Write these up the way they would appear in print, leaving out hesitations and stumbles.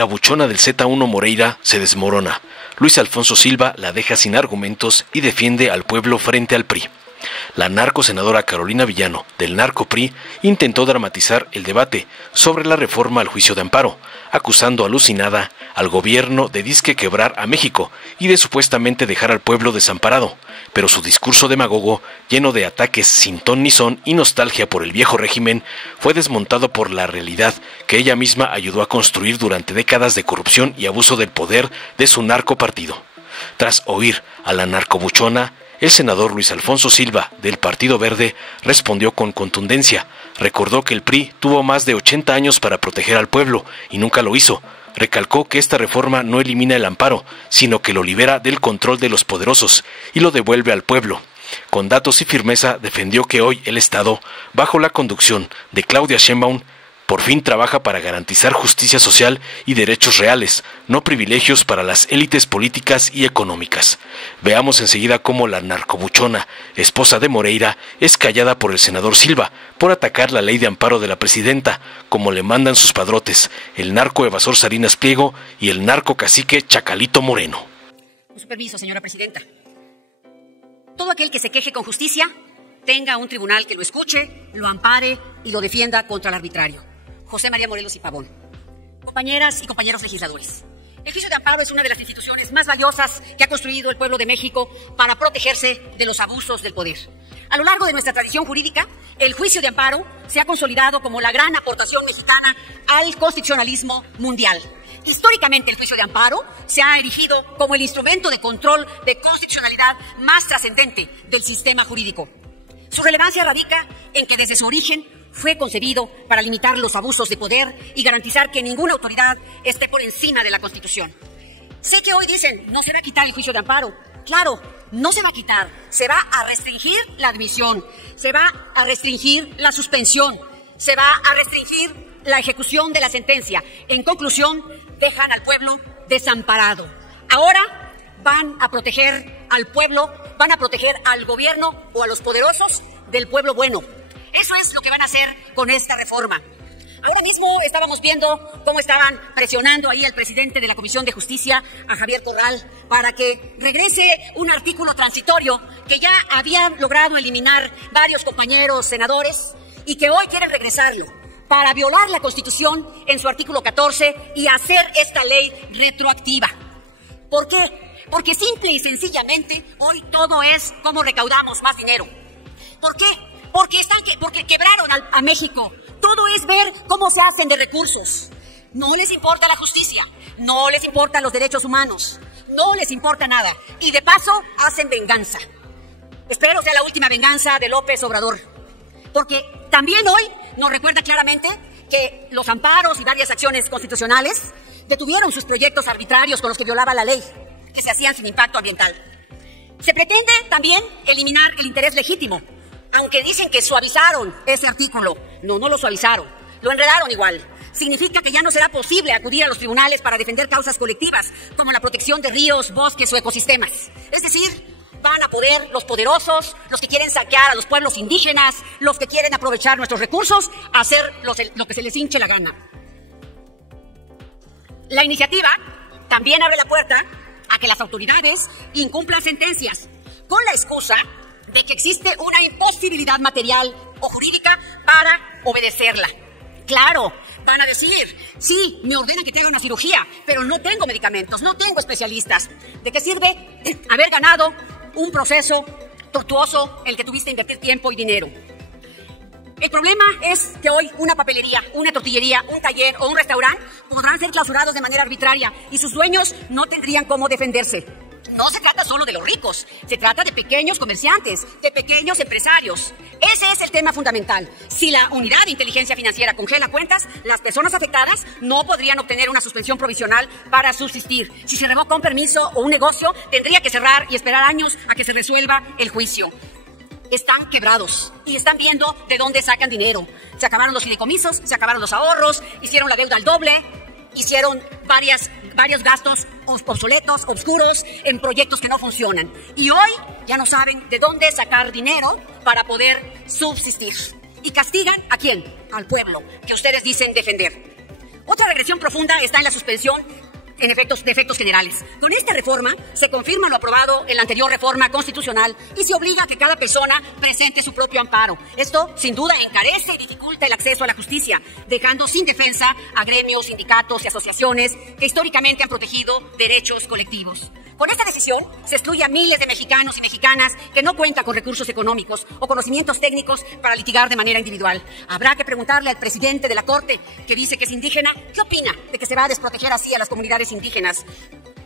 La buchona del Z1 Moreira se desmorona. Luis Alfonso Silva la deja sin argumentos y defiende al pueblo frente al PRI. La narcosenadora Carolina Villano, del narco-PRI, intentó dramatizar el debate sobre la reforma al juicio de amparo, acusando alucinada al gobierno de disque quebrar a México y de supuestamente dejar al pueblo desamparado, pero su discurso demagogo, lleno de ataques sin ton ni son y nostalgia por el viejo régimen, fue desmontado por la realidad que ella misma ayudó a construir durante décadas de corrupción y abuso del poder de su narcopartido. Tras oír a la narcobuchona, el senador Luis Alfonso Silva, del Partido Verde, respondió con contundencia. Recordó que el PRI tuvo más de 80 años para proteger al pueblo y nunca lo hizo. Recalcó que esta reforma no elimina el amparo, sino que lo libera del control de los poderosos y lo devuelve al pueblo. Con datos y firmeza defendió que hoy el Estado, bajo la conducción de Claudia Sheinbaum, por fin trabaja para garantizar justicia social y derechos reales, no privilegios para las élites políticas y económicas. Veamos enseguida cómo la narcobuchona, esposa de Moreira, es callada por el senador Silva por atacar la ley de amparo de la presidenta, como le mandan sus padrotes, el narcoevasor Salinas Pliego y el narcocacique Chacalito Moreno. Con su permiso, señora presidenta. Todo aquel que se queje con justicia tenga un tribunal que lo escuche, lo ampare y lo defienda contra el arbitrario. José María Morelos y Pavón. Compañeras y compañeros legisladores, el juicio de amparo es una de las instituciones más valiosas que ha construido el pueblo de México para protegerse de los abusos del poder. A lo largo de nuestra tradición jurídica, el juicio de amparo se ha consolidado como la gran aportación mexicana al constitucionalismo mundial. Históricamente, el juicio de amparo se ha erigido como el instrumento de control de constitucionalidad más trascendente del sistema jurídico. Su relevancia radica en que desde su origen fue concebido para limitar los abusos de poder y garantizar que ninguna autoridad esté por encima de la Constitución. Sé que hoy dicen, no se va a quitar el juicio de amparo. Claro, no se va a quitar, se va a restringir la admisión, se va a restringir la suspensión, se va a restringir la ejecución de la sentencia. En conclusión, dejan al pueblo desamparado. Ahora van a proteger al pueblo, van a proteger al gobierno o a los poderosos del pueblo bueno. Eso es lo que van a hacer con esta reforma. Ahora mismo estábamos viendo cómo estaban presionando ahí al presidente de la Comisión de Justicia, a Javier Corral, para que regrese un artículo transitorio que ya habían logrado eliminar varios compañeros senadores y que hoy quieren regresarlo para violar la Constitución en su artículo 14 y hacer esta ley retroactiva. ¿Por qué? Porque simple y sencillamente hoy todo es cómo recaudamos más dinero. ¿Por qué? Porque quebraron a México. Todo es ver cómo se hacen de recursos. No les importa la justicia, no les importan los derechos humanos, no les importa nada. Y de paso hacen venganza. Espero sea la última venganza de López Obrador. Porque también hoy nos recuerda claramente que los amparos y varias acciones constitucionales detuvieron sus proyectos arbitrarios con los que violaba la ley, que se hacían sin impacto ambiental. Se pretende también eliminar el interés legítimo. Aunque dicen que suavizaron ese artículo, no lo suavizaron, lo enredaron igual. Significa que ya no será posible acudir a los tribunales para defender causas colectivas, como la protección de ríos, bosques o ecosistemas. Es decir, van a poder los poderosos, los que quieren saquear a los pueblos indígenas, los que quieren aprovechar nuestros recursos, hacer lo que se les hinche la gana. La iniciativa también abre la puerta a que las autoridades incumplan sentencias, con la excusa de que existe una imposibilidad material o jurídica para obedecerla. Claro, van a decir, sí, me ordenan que tenga una cirugía, pero no tengo medicamentos, no tengo especialistas. ¿De qué sirve haber ganado un proceso tortuoso en el que tuviste que invertir tiempo y dinero? El problema es que hoy una papelería, una tortillería, un taller o un restaurante podrán ser clausurados de manera arbitraria y sus dueños no tendrían cómo defenderse. No se trata solo de los ricos, se trata de pequeños comerciantes, de pequeños empresarios. Ese es el tema fundamental. Si la unidad de inteligencia financiera congela cuentas, las personas afectadas no podrían obtener una suspensión provisional para subsistir. Si se revoca un permiso o un negocio, tendría que cerrar y esperar años a que se resuelva el juicio. Están quebrados y están viendo de dónde sacan dinero. Se acabaron los fideicomisos, se acabaron los ahorros, hicieron la deuda al doble, hicieron varios gastos obsoletos, oscuros, en proyectos que no funcionan. Y hoy ya no saben de dónde sacar dinero para poder subsistir. ¿Y castigan a quién? Al pueblo, que ustedes dicen defender. Otra regresión profunda está en la suspensión de efectos generales. Con esta reforma se confirma lo aprobado en la anterior reforma constitucional y se obliga a que cada persona presente su propio amparo. Esto, sin duda, encarece y dificulta el acceso a la justicia, dejando sin defensa a gremios, sindicatos y asociaciones que históricamente han protegido derechos colectivos. Con esta decisión se excluye a miles de mexicanos y mexicanas que no cuentan con recursos económicos o conocimientos técnicos para litigar de manera individual. Habrá que preguntarle al presidente de la Corte, que dice que es indígena, ¿qué opina de que se va a desproteger así a las comunidades indígenas?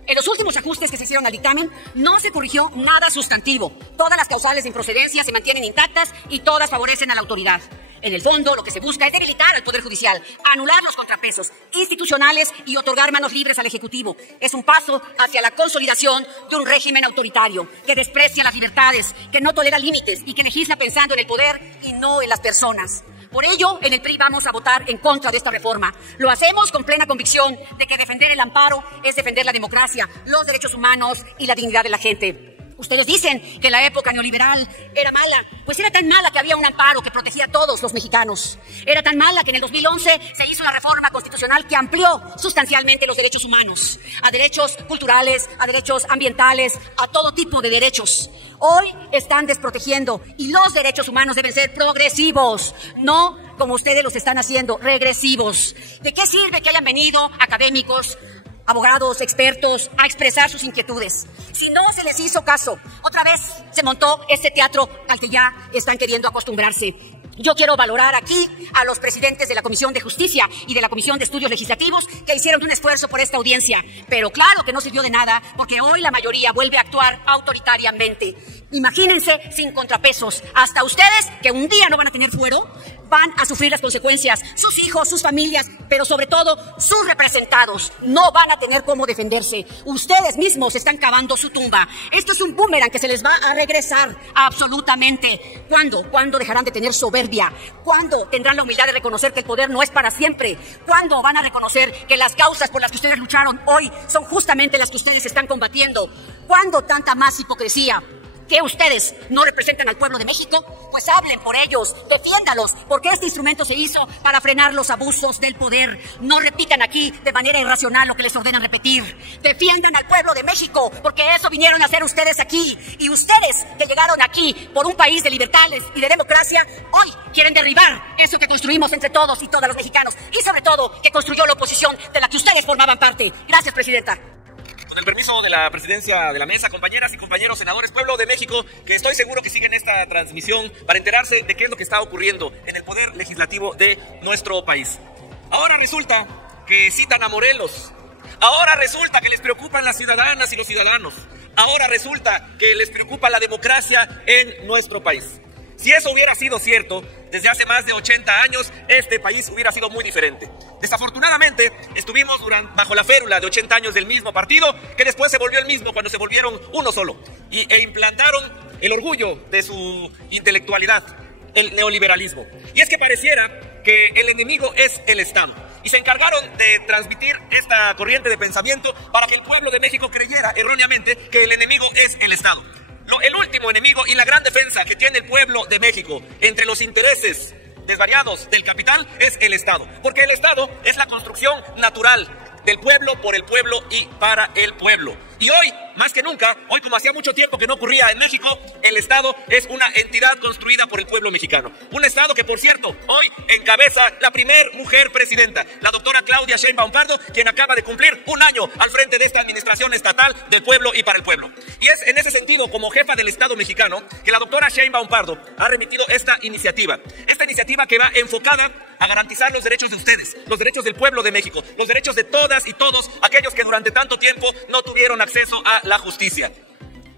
En los últimos ajustes que se hicieron al dictamen no se corrigió nada sustantivo. Todas las causales de improcedencia se mantienen intactas y todas favorecen a la autoridad. En el fondo, lo que se busca es debilitar al Poder Judicial, anular los contrapesos institucionales y otorgar manos libres al Ejecutivo. Es un paso hacia la consolidación de un régimen autoritario que desprecia las libertades, que no tolera límites y que legisla pensando en el poder y no en las personas. Por ello, en el PRI vamos a votar en contra de esta reforma. Lo hacemos con plena convicción de que defender el amparo es defender la democracia, los derechos humanos y la dignidad de la gente. Ustedes dicen que la época neoliberal era mala, pues era tan mala que había un amparo que protegía a todos los mexicanos. Era tan mala que en el 2011 se hizo una reforma constitucional que amplió sustancialmente los derechos humanos, a derechos culturales, a derechos ambientales, a todo tipo de derechos. Hoy están desprotegiendo y los derechos humanos deben ser progresivos, no como ustedes los están haciendo, regresivos. ¿De qué sirve que hayan venido académicos, abogados, expertos, a expresar sus inquietudes? Si no se les hizo caso, otra vez se montó este teatro al que ya están queriendo acostumbrarse. Yo quiero valorar aquí a los presidentes de la Comisión de Justicia y de la Comisión de Estudios Legislativos que hicieron un esfuerzo por esta audiencia, pero claro que no sirvió de nada porque hoy la mayoría vuelve a actuar autoritariamente. Imagínense sin contrapesos, hasta ustedes que un día no van a tener fuero, van a sufrir las consecuencias, sus hijos, sus familias, pero sobre todo sus representados no van a tener cómo defenderse. Ustedes mismos están cavando su tumba. Esto es un boomerang que se les va a regresar absolutamente. ¿Cuándo? ¿Cuándo dejarán de tener soberbia? ¿Cuándo tendrán la humildad de reconocer que el poder no es para siempre? ¿Cuándo van a reconocer que las causas por las que ustedes lucharon hoy son justamente las que ustedes están combatiendo? ¿Cuándo tanta más hipocresía? ¿Que ustedes no representan al pueblo de México? Pues hablen por ellos, defiéndalos, porque este instrumento se hizo para frenar los abusos del poder. No repitan aquí de manera irracional lo que les ordenan repetir. Defiendan al pueblo de México, porque eso vinieron a hacer ustedes aquí. Y ustedes que llegaron aquí por un país de libertades y de democracia, hoy quieren derribar eso que construimos entre todos y todas los mexicanos. Y sobre todo, que construyó la oposición de la que ustedes formaban parte. Gracias, Presidenta. Con el permiso de la presidencia de la mesa, compañeras y compañeros senadores, pueblo de México, que estoy seguro que siguen esta transmisión para enterarse de qué es lo que está ocurriendo en el poder legislativo de nuestro país. Ahora resulta que citan a Morelos. Ahora resulta que les preocupan las ciudadanas y los ciudadanos. Ahora resulta que les preocupa la democracia en nuestro país. Si eso hubiera sido cierto, desde hace más de 80 años, este país hubiera sido muy diferente. Desafortunadamente, estuvimos bajo la férula de 80 años del mismo partido, que después se volvió el mismo cuando se volvieron uno solo, e implantaron el orgullo de su intelectualidad, el neoliberalismo. Y es que pareciera que el enemigo es el Estado. Y se encargaron de transmitir esta corriente de pensamiento para que el pueblo de México creyera erróneamente que el enemigo es el Estado. El último enemigo y la gran defensa que tiene el pueblo de México entre los intereses desvariados del capital es el Estado. Porque el Estado es la construcción natural del pueblo, por el pueblo y para el pueblo. Y hoy, más que nunca, hoy como hacía mucho tiempo que no ocurría en México, el Estado es una entidad construida por el pueblo mexicano. Un Estado que, por cierto, hoy encabeza la primer mujer presidenta, la doctora Claudia Sheinbaum Pardo, quien acaba de cumplir un año al frente de esta administración estatal del pueblo y para el pueblo. Y es en ese sentido, como jefa del Estado mexicano, que la doctora Sheinbaum Pardo ha remitido esta iniciativa que va enfocada a garantizar los derechos de ustedes, los derechos del pueblo de México, los derechos de todas y todos aquellos que durante tanto tiempo no tuvieron acceso a la justicia.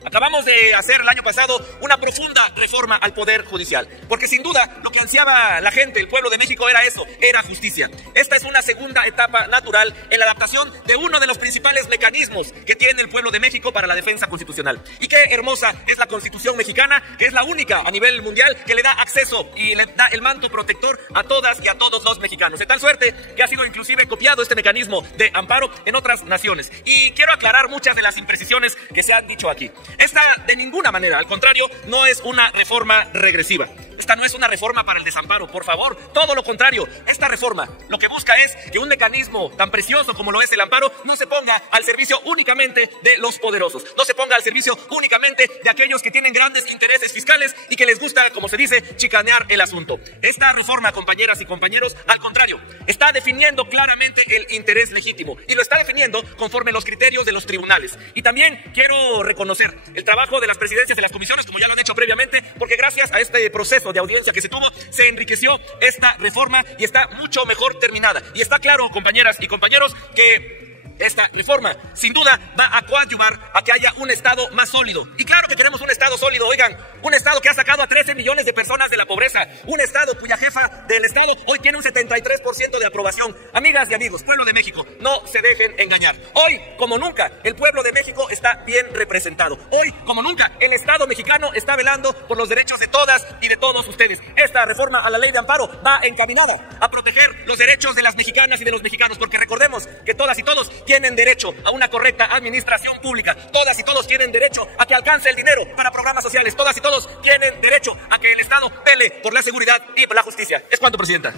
Acabamos de hacer el año pasado una profunda reforma al Poder Judicial, porque sin duda lo que ansiaba la gente, el pueblo de México, era eso, era justicia. Esta es una segunda etapa natural en la adaptación de uno de los principales mecanismos que tiene el pueblo de México para la defensa constitucional. Y qué hermosa es la Constitución mexicana, que es la única a nivel mundial que le da acceso y le da el manto protector a todas y a todos los mexicanos, de tal suerte que ha sido inclusive copiado este mecanismo de amparo en otras naciones. Y quiero aclarar muchas de las imprecisiones que se han dicho aquí. Esta de ninguna manera, al contrario, no es una reforma regresiva. esta no es una reforma para el desamparo, por favor, todo lo contrario. Esta reforma lo que busca es que un mecanismo tan precioso como lo es el amparo no se ponga al servicio únicamente de los poderosos, no se ponga al servicio únicamente de aquellos que tienen grandes intereses fiscales y que les gusta, como se dice, chicanear el asunto. Esta reforma, compañeras y compañeros, al contrario, está definiendo claramente el interés legítimo y lo está definiendo conforme los criterios de los tribunales. Y también quiero reconocer el trabajo de las presidencias de las comisiones, como ya lo han hecho previamente, porque gracias a este proceso de audiencia que se tuvo, se enriqueció esta reforma y está mucho mejor terminada. Y está claro, compañeras y compañeros, que esta reforma, sin duda, va a coadyuvar a que haya un Estado más sólido. Y claro que queremos un Estado sólido, oigan, un Estado que ha sacado a 13 millones de personas de la pobreza, un Estado cuya jefa del Estado hoy tiene un 73% de aprobación. Amigas y amigos, pueblo de México, no se dejen engañar. Hoy, como nunca, el pueblo de México está bien representado. Hoy, como nunca, el Estado mexicano está velando por los derechos de todas y de todos ustedes. Esta reforma a la ley de amparo va encaminada a proteger los derechos de las mexicanas y de los mexicanos, porque recordemos que todas y todos tienen derecho a una correcta administración pública. Todas y todos tienen derecho a que alcance el dinero para programas sociales. Todas y todos tienen derecho a que el Estado vele por la seguridad y por la justicia. Es cuanto, Presidenta.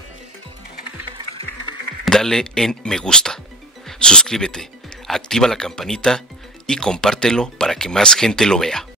Dale en me gusta, suscríbete, activa la campanita y compártelo para que más gente lo vea.